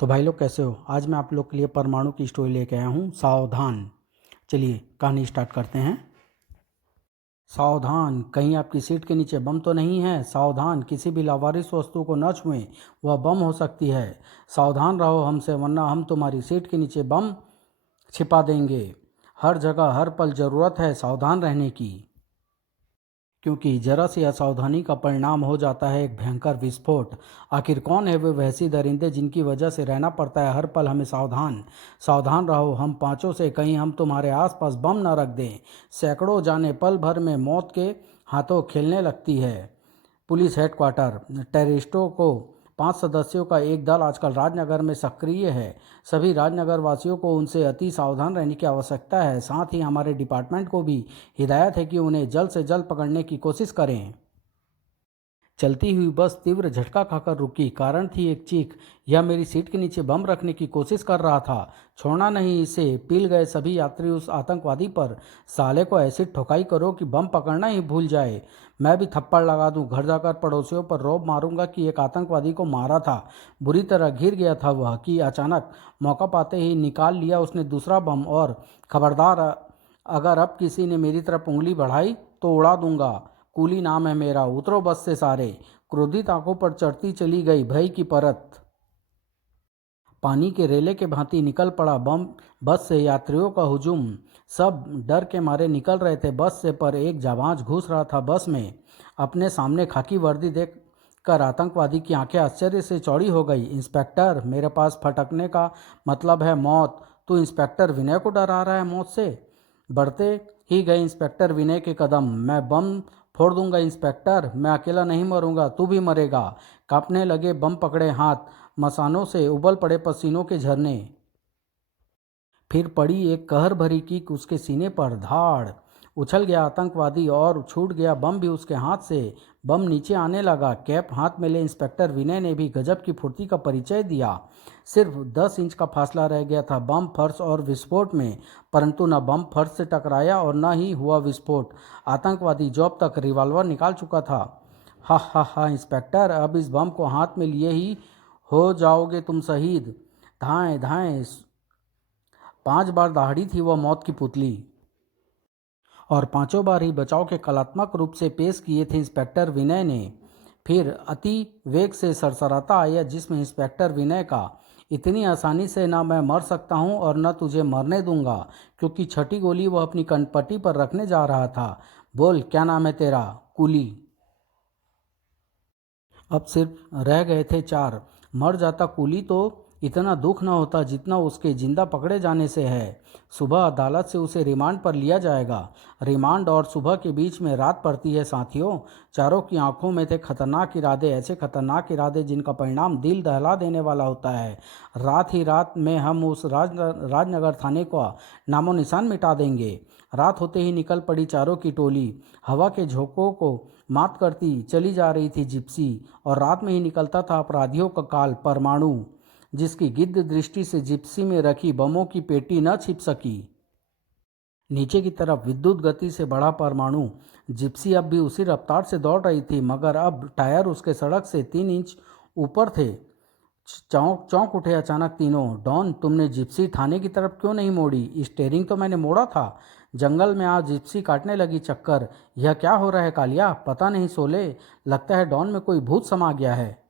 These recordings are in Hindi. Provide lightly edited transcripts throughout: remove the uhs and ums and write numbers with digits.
तो भाई लोग कैसे हो। आज मैं आप लोग के लिए परमाणु की स्टोरी लेके आया हूँ, सावधान। चलिए कहानी स्टार्ट करते हैं। सावधान, कहीं आपकी सीट के नीचे बम तो नहीं है। सावधान, किसी भी लावारिस वस्तु को न छुएं, वह बम हो सकती है। सावधान रहो हमसे, वरना हम तुम्हारी सीट के नीचे बम छिपा देंगे। हर जगह हर पल ज़रूरत है सावधान रहने की, क्योंकि जरा सी असावधानी का परिणाम हो जाता है एक भयंकर विस्फोट। आखिर कौन है वे वहशी दरिंदे जिनकी वजह से रहना पड़ता है हर पल हमें सावधान। सावधान रहो हम पांचों से, कहीं हम तुम्हारे आसपास बम न रख दें। सैकड़ों जाने पल भर में मौत के हाथों खेलने लगती है। पुलिस हेडक्वार्टर, टेररिस्टों को 5 सदस्यों का एक दल आजकल राजनगर में सक्रिय है। सभी राजनगर वासियों को उनसे अति सावधान रहने की आवश्यकता है। साथ ही हमारे डिपार्टमेंट को भी हिदायत है कि उन्हें जल्द से जल्द पकड़ने की कोशिश करें। चलती हुई बस तीव्र झटका खाकर रुकी। कारण थी एक चीख। यह मेरी सीट के नीचे बम रखने की कोशिश कर रहा था। छोड़ना नहीं इसे। पिल गए सभी यात्री उस आतंकवादी पर। साले को ऐसी ठोकाई करो कि बम पकड़ना ही भूल जाए। मैं भी थप्पड़ लगा दूं। घर जाकर पड़ोसियों पर रौब मारूंगा कि एक आतंकवादी को मारा था। बुरी तरह घिर गया था वह कि अचानक मौका पाते ही निकाल लिया उसने दूसरा बम। और खबरदार, अगर अब किसी ने मेरी तरफ उंगली बढ़ाई तो उड़ा दूंगा। कूली नाम है मेरा, उतरो बस से सारे। क्रोधित आंखों पर चढ़ती चली गई भय की परत। पानी के रेले के भांति निकल पड़ा बम बस से। यात्रियों का हुजूम। सब डर के मारे निकल रहे थे बस से, पर एक जाबाज घुस रहा था बस में। अपने सामने खाकी वर्दी देख कर आतंकवादी की आंखें आश्चर्य से चौड़ी हो गई। इंस्पेक्टर, मेरे पास फटकने का मतलब है मौत। तू इंस्पेक्टर विनय को डरा रहा है मौत से। बढ़ते ही गए इंस्पेक्टर विनय के कदम। मैं बम फोड़ दूंगा इंस्पेक्टर, मैं अकेला नहीं मरूंगा, तू भी मरेगा। कांपने लगे बम पकड़े हाथ। मसानों से उबल पड़े पसीनों के झरने। फिर पड़ी एक कहर भरी किक उसके सीने पर। धाड़ उछल गया आतंकवादी और छूट गया बम भी उसके हाथ से। बम नीचे आने लगा। कैप हाथ में ले इंस्पेक्टर विनय ने भी गजब की फुर्ती का परिचय दिया। सिर्फ 10 इंच का फासला रह गया था बम फर्श और विस्फोट में, परंतु न बम फर्श से टकराया और न ही हुआ विस्फोट। आतंकवादी जो अब तक रिवॉल्वर निकाल चुका था। हा हा हा इंस्पेक्टर, अब इस बम को हाथ में लिए ही हो जाओगे तुम शहीद। धाएं धाएं 5 बार दहाड़ी थी वह मौत की पुतली, और पांचों बार ही बचाव के कलात्मक रूप से पेश किए थे इंस्पेक्टर विनय ने। फिर अति वेग से सरसराता आया जिसमें इंस्पेक्टर विनय का। इतनी आसानी से ना मैं मर सकता हूं और न तुझे मरने दूंगा, क्योंकि छठी गोली वह अपनी कनपट्टी पर रखने जा रहा था। बोल, क्या नाम है तेरा? कुली। अब सिर्फ रह गए थे 4। मर जाता कुली तो इतना दुख न होता जितना उसके जिंदा पकड़े जाने से है। सुबह अदालत से उसे रिमांड पर लिया जाएगा। रिमांड और सुबह के बीच में रात पड़ती है साथियों। चारों की आंखों में थे खतरनाक इरादे, ऐसे खतरनाक इरादे जिनका परिणाम दिल दहला देने वाला होता है। रात ही रात में हम उस राजनगर थाने का नामो निशान मिटा देंगे। रात होते ही निकल पड़ी चारों की टोली। हवा के झोंकों को मात करती चली जा रही थी जिप्सी, और रात में ही निकलता था अपराधियों का काल परमाणु, जिसकी गिद्ध दृष्टि से जिप्सी में रखी बमों की पेटी न छिप सकी। नीचे की तरफ विद्युत गति से बढ़ा परमाणु। जिप्सी अब भी उसी रफ्तार से दौड़ रही थी, मगर अब टायर उसके सड़क से 3 इंच ऊपर थे। चौंक चौंक उठे अचानक तीनों। डॉन, तुमने जिप्सी थाने की तरफ क्यों नहीं मोड़ी? स्टेयरिंग तो मैंने मोड़ा था। जंगल में आज जिप्सी काटने लगी चक्कर। यह क्या हो रहा है कालिया? पता नहीं सोले, लगता है डॉन में कोई भूत समा गया है।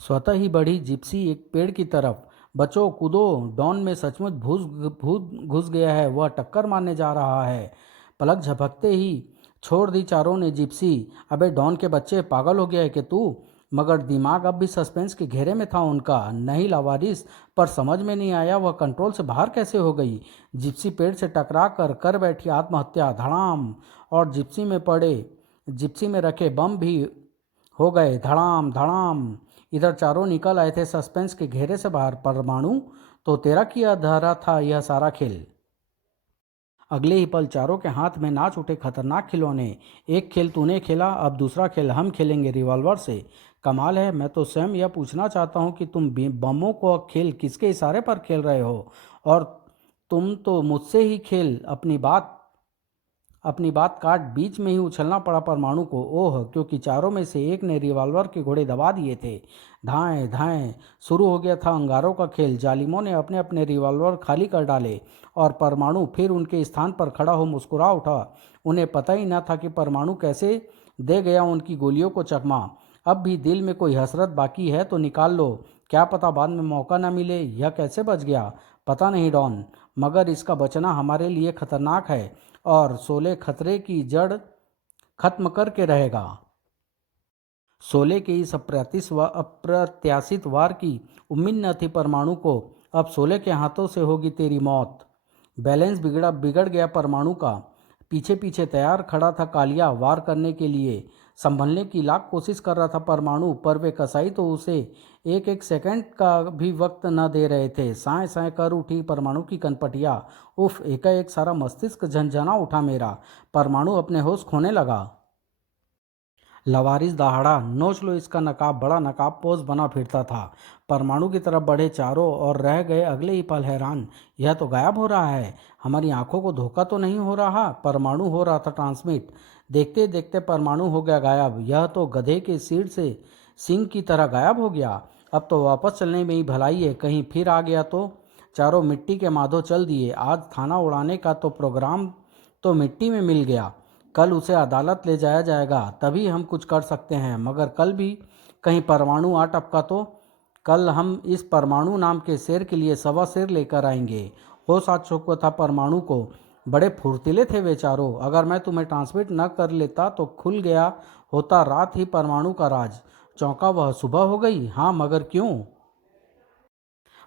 स्वतः ही बढ़ी जिप्सी एक पेड़ की तरफ। बचो, कूदो, डॉन में सचमुच भूत भूत घुस गया है, वह टक्कर मारने जा रहा है। पलक झपकते ही छोड़ दी चारों ने जिप्सी। अबे डॉन के बच्चे, पागल हो गया है कि तू? मगर दिमाग अब भी सस्पेंस के घेरे में था उनका। नहीं लावारिस, पर समझ में नहीं आया वह कंट्रोल से बाहर कैसे हो गई। जिप्सी पेड़ से टकरा कर बैठी आत्महत्या। धड़ाम, और जिप्सी में रखे बम भी हो गए धड़ाम धड़ाम। इधर चारों निकल आए थे सस्पेंस के घेरे से बाहर। परमाणु, तो तेरा किया धरा था यह सारा खेल। अगले ही पल चारों के हाथ में नाच उठे खतरनाक खिलौने। एक खेल तूने खेला, अब दूसरा खेल हम खेलेंगे रिवॉल्वर से। कमाल है, मैं तो स्वयं यह पूछना चाहता हूँ कि तुम बमों को खेल किसके इशारे पर खेल रहे हो? और तुम तो मुझसे ही खेल अपनी बात अपनी बात काट बीच में ही उछलना पड़ा परमाणु को। ओह, क्योंकि चारों में से एक ने रिवॉल्वर के घोड़े दबा दिए थे। धाएं धाएं शुरू हो गया था अंगारों का खेल। जालिमों ने अपने अपने रिवॉल्वर खाली कर डाले और परमाणु फिर उनके स्थान पर खड़ा हो मुस्कुरा उठा। उन्हें पता ही न था कि परमाणु कैसे दे गया उनकी गोलियों को चकमा। अब भी दिल में कोई हसरत बाकी है तो निकाल लो, क्या पता बाद में मौका न मिले। यह कैसे बच गया पता नहीं डॉन, मगर इसका बचना हमारे लिए खतरनाक है और शोले खतरे की जड़ खत्म करके रहेगा। शोले के इस अप्रत्याशित वार की उम्मीद न थी परमाणु को। अब शोले के हाथों से होगी तेरी मौत। बैलेंस बिगड़ गया परमाणु का। पीछे पीछे तैयार खड़ा था कालिया वार करने के लिए। संभलने की लाख कोशिश कर रहा था परमाणु, पर वे कसाई तो उसे एक एक सेकंड का भी वक्त न दे रहे थे। साए साए कर उठी परमाणु की कनपटिया। उफ, एकाएक सारा मस्तिष्क झंझना उठा मेरा। परमाणु अपने होश खोने लगा। लवारिस दहाड़ा, नोच लो इसका नकाब। बड़ा नकाबपोश बना फिरता था। परमाणु की तरफ बढ़े चारों और रह गए अगले ही पल हैरान। यह तो गायब हो रहा है। हमारी आंखों को धोखा तो नहीं हो रहा। परमाणु हो रहा था ट्रांसमिट। देखते देखते परमाणु हो गया गायब। यह तो गधे के सिर से सिंह की तरह गायब हो गया। अब तो वापस चलने में ही भलाई है, कहीं फिर आ गया तो। चारों मिट्टी के माधो चल दिए। आज थाना उड़ाने का तो प्रोग्राम तो मिट्टी में मिल गया। कल उसे अदालत ले जाया जाएगा, तभी हम कुछ कर सकते हैं। मगर कल भी कहीं परमाणु आ टपका तो? कल हम इस परमाणु नाम के शेर के लिए सवा शेर लेकर आएंगे। होश आ चुका था परमाणु को। बड़े फुर्तीले थे वे चारों। अगर मैं तुम्हें ट्रांसमिट न कर लेता तो खुल गया होता रात ही परमाणु का राज। चौंका वह। सुबह हो गई? हाँ, मगर क्यों?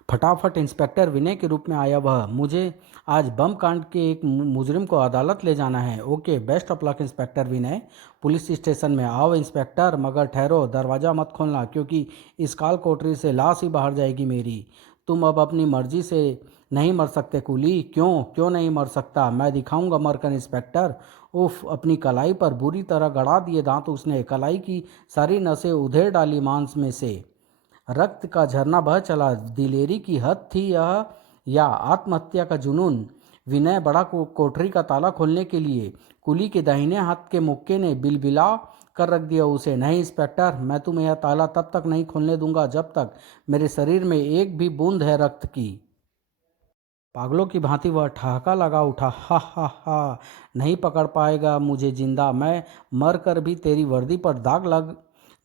फटाफट इंस्पेक्टर विनय के रूप में आया वह। मुझे आज बम कांड के एक मुजरिम को अदालत ले जाना है। Okay, best of luck inspector Vinay. Police station में आओ इंस्पेक्टर, मगर ठहरो, दरवाज़ा मत खोलना, क्योंकि इस काल कोठरी से लाश ही बाहर जाएगी मेरी। तुम अब अपनी मर्जी से नहीं मर सकते कुली। क्यों क्यों नहीं मर सकता? मैं दिखाऊंगा मरकर इंस्पेक्टर। उफ, अपनी कलाई पर बुरी तरह गड़ा दिए दांत उसने। कलाई की सारी नसें उधेड़ डाली मांस में से। रक्त का झरना बह चला। दिलेरी की हद थी यह या आत्महत्या का जुनून? विनय बड़ा कोठरी का ताला खोलने के लिए। कुली के दाहिने हाथ के मुक्के ने बिलबिला कर रख दिया उसे। नहीं इंस्पेक्टर, मैं तुम्हें यह ताला तब तक नहीं खोलने दूंगा जब तक मेरे शरीर में एक भी बूंद है रक्त की। पागलों की भांति वह ठहाका लगा उठा। हा हा हा, नहीं पकड़ पाएगा मुझे जिंदा। मैं मर कर भी तेरी वर्दी पर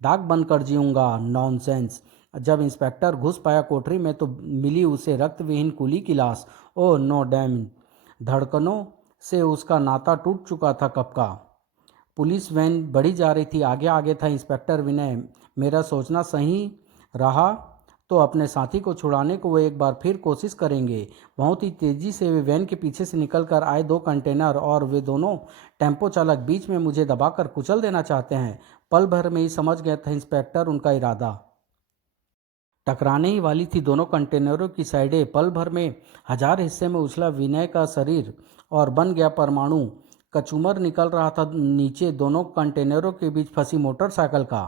दाग बनकर जीऊंगा। नॉनसेंस। जब इंस्पेक्टर घुस पाया कोठरी में तो मिली उसे रक्त विहीन कुली की लाश। Oh no damn. धड़कनों से उसका नाता टूट चुका था कब का। पुलिस वैन बढ़ी जा रही थी। आगे आगे था इंस्पेक्टर विनय। मेरा सोचना सही रहा तो अपने साथी को छुड़ाने को वो एक बार फिर कोशिश करेंगे। बहुत ही तेजी से वे वैन के पीछे से निकल कर आए दो कंटेनर, और वे दोनों टेम्पो चालक बीच में मुझे दबाकर कुचल देना चाहते हैं। पल भर में ही समझ गया था इंस्पेक्टर उनका इरादा। टकराने ही वाली थी दोनों कंटेनरों की साइडें। पल भर में हजार हिस्से में उछला विनय का शरीर और बन गया परमाणु। कचूमर निकल रहा था नीचे दोनों कंटेनरों के बीच फंसी मोटरसाइकिल का।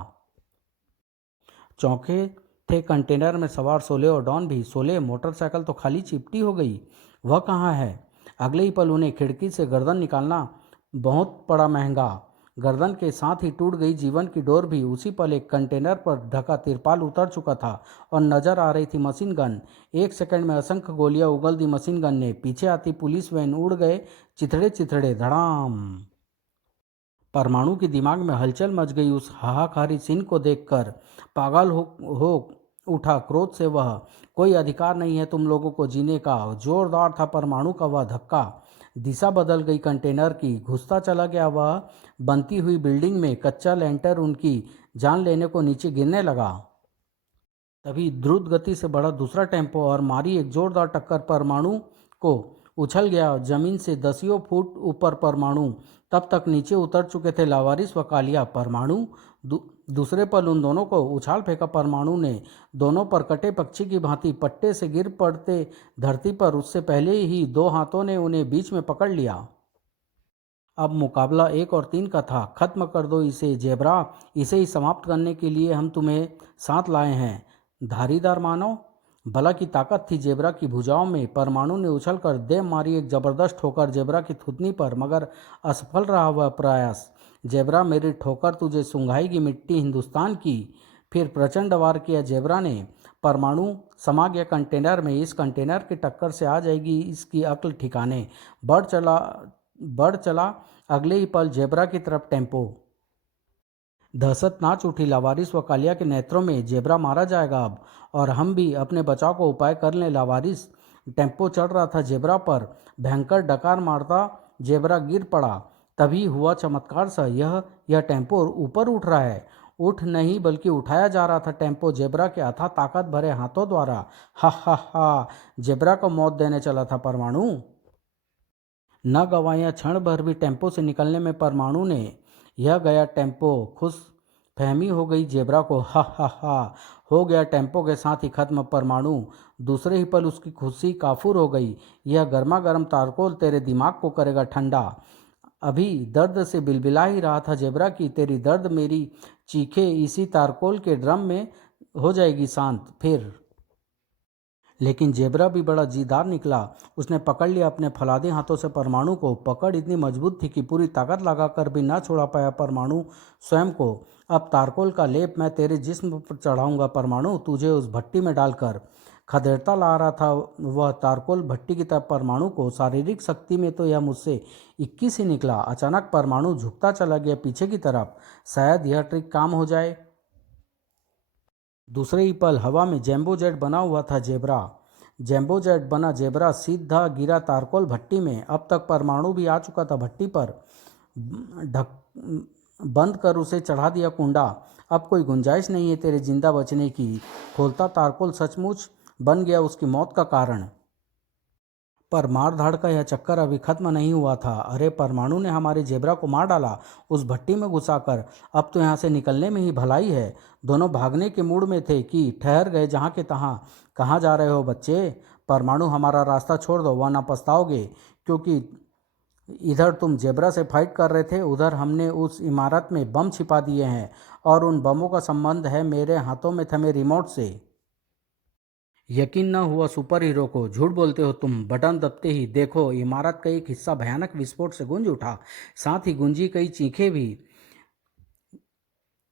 चौंके थे कंटेनर में सवार सोले और डॉन भी। सोले, मोटरसाइकिल तो खाली चिपटी हो गई, वह कहाँ है? अगले ही पल उन्हें खिड़की से गर्दन निकालना बहुत पड़ा महंगा। गर्दन के साथ ही टूट गई जीवन की डोर भी। उसी पल एक कंटेनर पर ढका तिरपाल उतर चुका था और नजर आ रही थी मशीन गन। एक सेकंड में असंख्य गोलियां उगल दी मशीन गन ने। पीछे आती पुलिस वैन उड़ गए चिथड़े चिथड़े। धड़ाम। परमाणु के दिमाग में हलचल मच गई उस हाहाकारी सीन को देखकर। पागल हो उठा क्रोध से वह। कोई अधिकार नहीं है तुम लोगों को जीने का। जोरदार था परमाणु का वह धक्का। दिशा बदल गई कंटेनर की। घुसता चला गया वह बनती हुई बिल्डिंग में। कच्चा लेंटर उनकी जान लेने को नीचे गिरने लगा। तभी द्रुत गति से बढ़ा दूसरा टेम्पो और मारी एक जोरदार टक्कर परमाणु को। उछल गया जमीन से दसियों फुट ऊपर परमाणु। तब तक नीचे उतर चुके थे लावारिस व कालिया। परमाणु दूसरे पल उन दोनों को उछाल फेंका परमाणु ने। दोनों पर कटे पक्षी की भांति पट्टे से गिर पड़ते धरती पर। उससे पहले ही दो हाथों ने उन्हें बीच में पकड़ लिया। अब मुकाबला 1 और 3 का था। खत्म कर दो इसे जेबरा। इसे ही समाप्त करने के लिए हम तुम्हें साथ लाए हैं। धारीदार मानव, बला की ताकत थी जेब्रा की भुजाओं में। परमाणु ने उछलकर दे मारी एक जबरदस्त ठोकर जेब्रा की थूथनी पर, मगर असफल रहा वह प्रयास। जेब्रा, मेरी ठोकर तुझे सुंघाएगी मिट्टी हिंदुस्तान की। फिर प्रचंड वार किया जेब्रा ने। परमाणु समा गया कंटेनर में। इस कंटेनर की टक्कर से आ जाएगी इसकी अक्ल ठिकाने। बढ़ चला अगले ही पल जेब्रा की तरफ टेम्पो। दहशत नाच उठी लावारिस व कालिया के नेत्रों में। जेब्रा मारा जाएगा अब, और हम भी अपने बचाव को उपाय कर लें। लावारिस टेम्पो चढ़ रहा था जेब्रा पर। भयंकर डकार मारता जेब्रा गिर पड़ा। तभी हुआ चमत्कार सा। यह टेम्पो ऊपर उठ रहा है। उठ नहीं बल्कि उठाया जा रहा था टेम्पो जेब्रा के अथाह ताकत भरे हाथों द्वारा। हा हा हा, जेब्रा को मौत देने चला था परमाणु। न गवाया क्षण भर भी टेम्पो से निकलने में परमाणु ने। यह गया टेम्पो। खुश फहमी हो गई जेब्रा को। हा हा हा, हो गया टेम्पो के साथ ही खत्म परमाणु। दूसरे ही पल उसकी खुशी काफूर हो गई। यह गर्मा गर्म तारकोल तेरे दिमाग को करेगा ठंडा। अभी दर्द से बिलबिला ही रहा था जेब्रा की तेरी दर्द मेरी चीखे इसी तारकोल के ड्रम में हो जाएगी शांत फिर। लेकिन जेब्रा भी बड़ा जीदार निकला। उसने पकड़ लिया अपने फलादे हाथों से परमाणु को। पकड़ इतनी मजबूत थी कि पूरी ताकत लगाकर भी न छुड़ा पाया परमाणु स्वयं को। अब तारकोल का लेप मैं तेरे जिस्म पर चढ़ाऊंगा परमाणु, तुझे उस भट्टी में डालकर। खदेड़ता ला रहा था वह तारकोल भट्टी की तरफ परमाणु को। शारीरिक शक्ति में तो यह मुझसे 21 ही निकला। अचानक परमाणु झुकता चला गया पीछे की तरफ। शायद यह ट्रिक काम हो जाए। दूसरे ही पल हवा में जैम्बो जेट बना हुआ था जेब्रा। जैम्बो जेट बना जेब्रा सीधा गिरा तारकोल भट्टी में। अब तक परमाणु भी आ चुका था भट्टी पर। ढक बंद कर उसे चढ़ा दिया कुंडा। अब कोई गुंजाइश नहीं है तेरे जिंदा बचने की। खोलता तारकोल सचमुच बन गया उसकी मौत का कारण। पर मार धाड़ का यह चक्कर अभी खत्म नहीं हुआ था। अरे, परमाणु ने हमारे जेब्रा को मार डाला उस भट्टी में घुसाकर। अब तो यहाँ से निकलने में ही भलाई है। दोनों भागने के मूड में थे कि ठहर गए जहाँ के तहाँ। कहाँ जा रहे हो बच्चे? परमाणु, हमारा रास्ता छोड़ दो वरना पछताओगे। क्योंकि इधर तुम जेब्रा से फाइट कर रहे थे, उधर हमने उस इमारत में बम छिपा दिए हैं, और उन बमों का संबंध है मेरे हाथों में थमे रिमोट से। यकीन न हुआ सुपर हीरो को। झूठ बोलते हो तुम। बटन दबते ही देखो इमारत का एक हिस्सा भयानक विस्फोट से गूंज उठा। साथ ही गूंजी कई चीखें भी।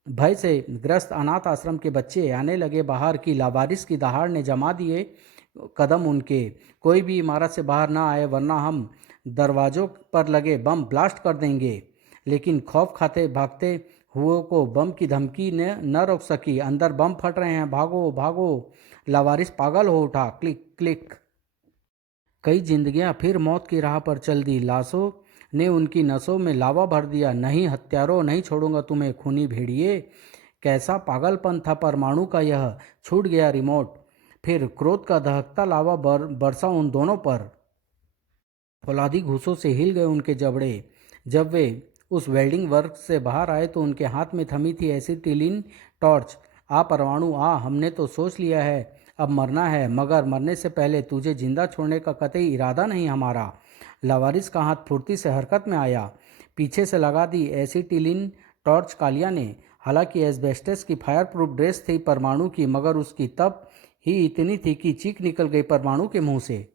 भय से ग्रस्त अनाथ आश्रम के बच्चे आने लगे बाहर की। लावारिस की दहाड़ ने जमा दिए कदम उनके। कोई भी इमारत से बाहर ना आए वरना हम दरवाजों पर लगे बम ब्लास्ट कर देंगे। लेकिन खौफ खाते भागते हुओं को बम की धमकी ने न रोक सकी। अंदर बम फट रहे हैं, भागो भागो। लावारिस पागल हो उठा। Click click. कई जिंदगियां फिर मौत की राह पर चल दी। लाशों ने उनकी नसों में लावा भर दिया। नहीं हत्यारों, नहीं छोड़ूंगा तुम्हें खूनी भेड़िए। कैसा पागलपन था परमाणु का यह। छूट गया रिमोट। फिर क्रोध का दहकता लावा बरसा उन दोनों पर। फौलादी घूंसों से हिल गए उनके जबड़े। जब वे उस वेल्डिंग वर्क से बाहर आए तो उनके हाथ में थमी थी एसिटिलीन टॉर्च। आ परमाणु आ, हमने तो सोच लिया है अब मरना है, मगर मरने से पहले तुझे जिंदा छोड़ने का कतई इरादा नहीं हमारा। लावारिस का हाथ फुर्ती से हरकत में आया। पीछे से लगा दी एसिटिलीन टॉर्च कालिया ने। हालांकि एस्बेस्टस की फायर प्रूफ ड्रेस थी परमाणु की, मगर उसकी तप ही इतनी थी कि चीख निकल गई परमाणु के मुंह से।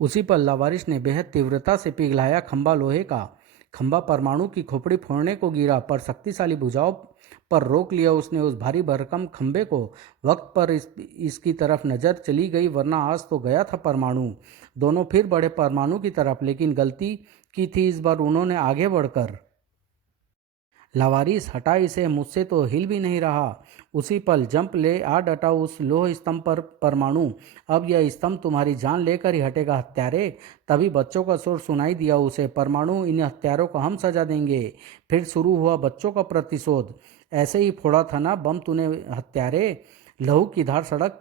उसी पर लावारिस ने बेहद तीव्रता से पिघलाया खंबा लोहे का। खंबा परमाणु की खोपड़ी फोड़ने को गिरा, पर शक्तिशाली भुजाओं पर रोक लिया उसने उस भारी भरकम खंबे को। वक्त पर इसकी तरफ नजर चली गई, वरना आज तो गया था परमाणु। दोनों फिर बढ़े परमाणु की तरफ, लेकिन गलती की थी इस बार उन्होंने आगे बढ़कर। लावारिस, हटा इसे, मुझसे तो हिल भी नहीं रहा। उसी पल जंप ले आ डटा उस लोह स्तंभ पर परमाणु। अब यह स्तंभ तुम्हारी जान लेकर ही हटेगा हत्यारे। तभी बच्चों का सुर सुनाई दिया उसे। परमाणु, इन हत्यारों को हम सजा देंगे। फिर शुरू हुआ बच्चों का प्रतिशोध। ऐसे ही फोड़ा था ना बम तूने हत्यारे। लहू की धार सड़क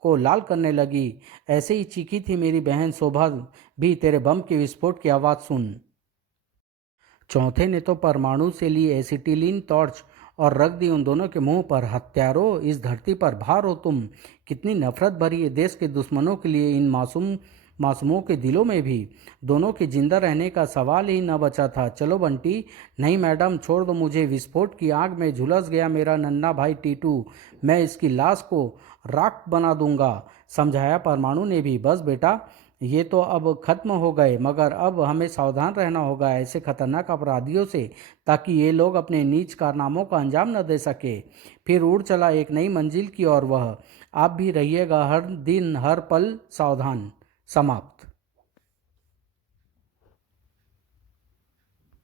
को लाल करने लगी। ऐसे ही चीखी थी मेरी बहन शोभा भी तेरे बम के विस्फोट की आवाज़ सुन। चौथे ने तो परमाणु से ली एसिटिलीन टॉर्च और रख दी उन दोनों के मुंह पर। हत्यारों, इस धरती पर भार हो तुम। कितनी नफरत भरी है देश के दुश्मनों के लिए इन मासूम मासूमों के दिलों में भी दोनों के जिंदा रहने का सवाल ही न बचा था। चलो बंटी। नहीं मैडम, छोड़ दो मुझे। विस्फोट की आग में झुलस गया मेरा नन्हा भाई टीटू। मैं इसकी लाश को राख बना दूंगा, समझाया परमाणु ने भी। बस बेटा, ये तो अब खत्म हो गए, मगर अब हमें सावधान रहना होगा ऐसे खतरनाक अपराधियों से, ताकि ये लोग अपने नीच कारनामों का अंजाम न दे सके। फिर उड़ चला एक नई मंजिल की ओर वह। आप भी रहिएगा हर दिन हर पल सावधान। समाप्त।